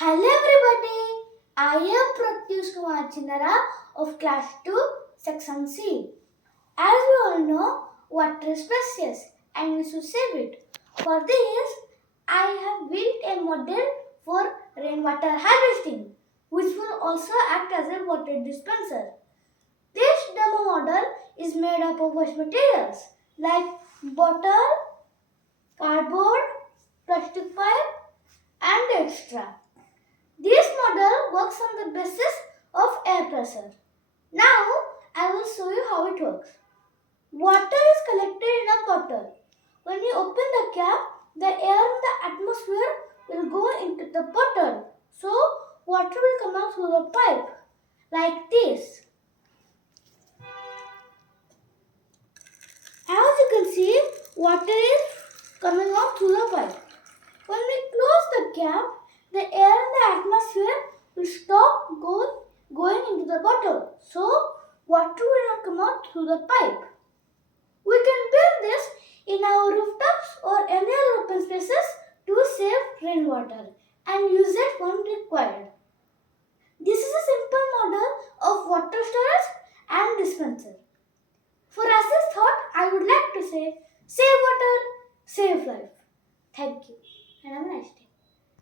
Hello everybody, I am Pratyush Kumar Chinara of Class 2 Section C. As we all know, water is precious and we should save it. For this, I have built a model for rainwater harvesting, which will also act as a water dispenser. This demo model is made up of waste materials like bottle, cardboard, plastic pipe and extra. This model works on the basis of air pressure. Now, I will show you how it works. Water is collected in a bottle. When you open the cap, the air in the atmosphere will go into the bottle. So, water will come out through the pipe, like this. As you can see, water is coming out through the pipe. When we close the cap, the air in the atmosphere will stop going into the bottle. So, water will not come out through the pipe. We can build this in our rooftops or any other open spaces to save rainwater and use it when required. This is a simple model of water storage and dispenser. For As's thought, I would like to say, save water, save life. Thank you and have a nice day.